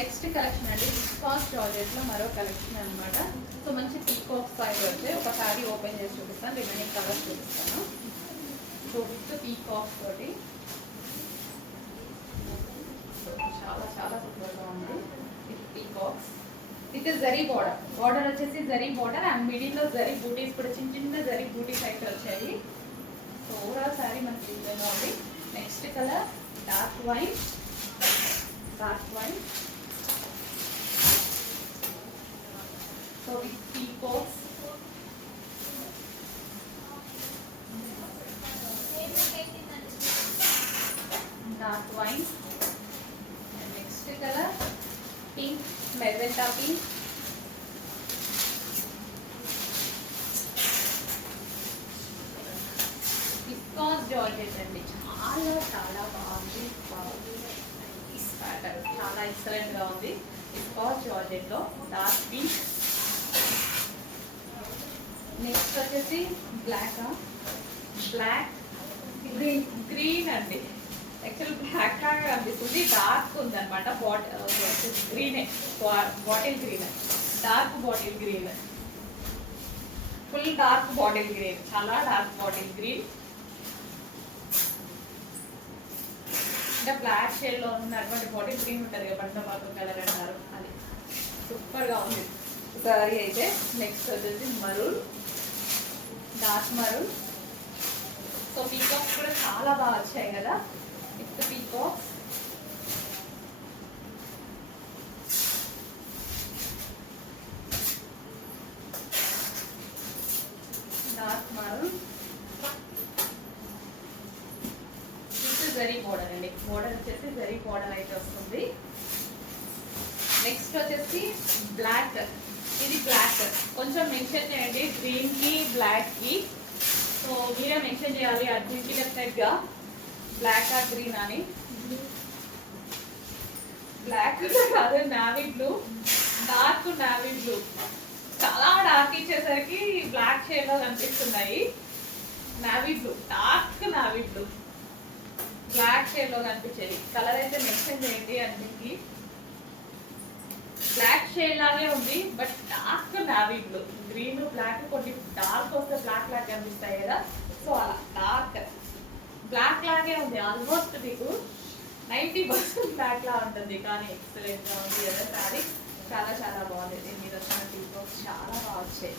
Next collection అండి viscose జార్జెట్లో మరో కలెక్షన్ అనమాట సో మంచి పీకాక్ సైడ్ వచ్చే ఒక సారీ ఓపెన్ చేసి చూపిస్తాను రిమైనింగ్ కలర్స్ చూపిస్తాను. సో విత్ పీకాక్ తోటి. సో చాలా చాలా సూపర్గా ఉంది. With peacocks with zari border border వచ్చేసి జరీ బార్డర్ అండ్ మిడిల్లో జరీ బూటీస్ కూడా చిన్న చిన్న జరీ బూటీస్ అయితే వచ్చాయి. సో ఓవరాల్ సారీ మనకి ఈ ఉంది. Next colour dark white dark white so with peacocks dark wine and next colour pink magenta pink viscose georgette అండి చాలా చాలా బాగుంది. బాగుంది. నైస్ ప్యాటర్న్ చాలా ఎక్సలెంట్గా ఉంది. విస్కాస్ జార్జెట్లో డార్క్ పింక్ నెక్స్ట్ వచ్చేసి బ్లాక్ బ్లాక్ గ్రీన్ గ్రీన్ అండి. యాక్చువల్ బ్లాక్ లాగా కనిపిస్తుంది డార్క్ ఉంది అనమాట bottle గ్రీనే bottle green dark bottle green full dark bottle green చాలా డార్క్ బాటిల్ గ్రీన్ అంటే బ్లాక్ షేడ్లో ఉన్నటువంటి బాటిల్ గ్రీన్ ఉంటుంది కదా బండపాకు కలర్ అంటారు. అది. సూపర్గా ఉంది. సారీ అయితే నెక్స్ట్ వచ్చేసి maroon dark maroon. So peacocks కూడా చాలా బాగా వచ్చాయి కదా? With peacocks dark maroon. With zari border అండి. బోర్డర్ వచ్చేసి జరీ బోర్డర్ అయితే వస్తుంది. నెక్స్ట్ వచ్చేసి బ్లాక్ ఇది బ్లాక్ కొంచెం మెన్షన్ చేయండి గ్రీన్కి బ్లాక్కి. సో మీరే మెన్షన్ చేయాలి అర్జెంట్కి డెఫినెట్గా బ్లాక్ ఆ గ్రీన్ అని. బ్లాక్ కాదు navy blue dark navy blue చాలా డార్క్ ఇచ్చేసరికి బ్లాక్ షేడ్ కనిపిస్తున్నాయి. Navy blue dark navy blue black షేడ్లో కనిపించేది. కలర్ అయితే మెన్షన్ చేయండి అన్నింటికి. బ్లాక్ షేడ్ లాగే ఉంది but dark navy blue. Green black కొన్ని డార్క్ వస్తే బ్లాక్ లాగా కనిపిస్తాయి కదా. సో అలా డార్క్. బ్లాక్ లాగే ఉంది ఆల్మోస్ట్ మీకు నైంటీ పర్సెంట్ బ్లాక్ లా ఉంటుంది. కానీ ఎక్సలెంట్గా ఉంది కదా సారీ చాలా చాలా బాగుంది. దీని మీద వచ్చిన టీబాక్స్ చాలా బాగా వచ్చాయి.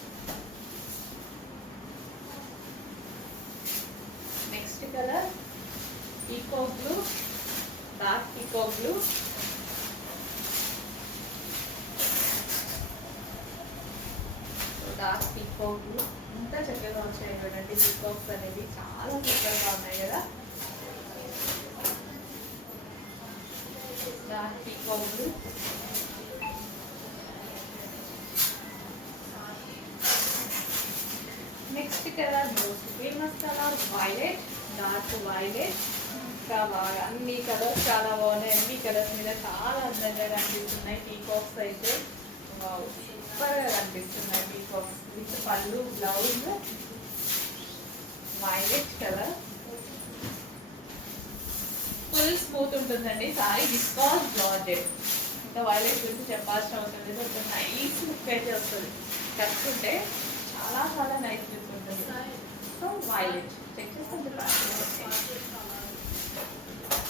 నెక్స్ట్ కలర్ ఈకో బ్లూ డార్క్ ఈకో బ్లూ డార్క్ పీకాక్ ఎంత చక్కగా వచ్చాయి చూడండి. పీకాక్స్ అనేవి చాలా చక్కగా ఉన్నాయి కదా. Dark peacock next colour most famous colour violet dark violet ఇంకా బాగా అన్ని కలర్స్ చాలా బాగున్నాయి. అన్ని కలర్స్ మీద చాలా అందంగా కనిపిస్తున్నాయి పీకాక్స్ అయితే. సూపర్గా కనిపిస్తున్నాయి. పీకాక్స్ విత్ పళ్ళు blouse violet colour full smooth ఉంటుందండి. Sari because georgette. ఇంకా వైలెట్ గురించి చెప్పాల్సిన అవసరం లేదు. ఒక నైస్ లుక్ అయితే వస్తుంది. కట్టుకుంటే చాలా చాలా నైస్ లుక్ ఉంటుంది. So violet. చెక్ చేసుకుంటే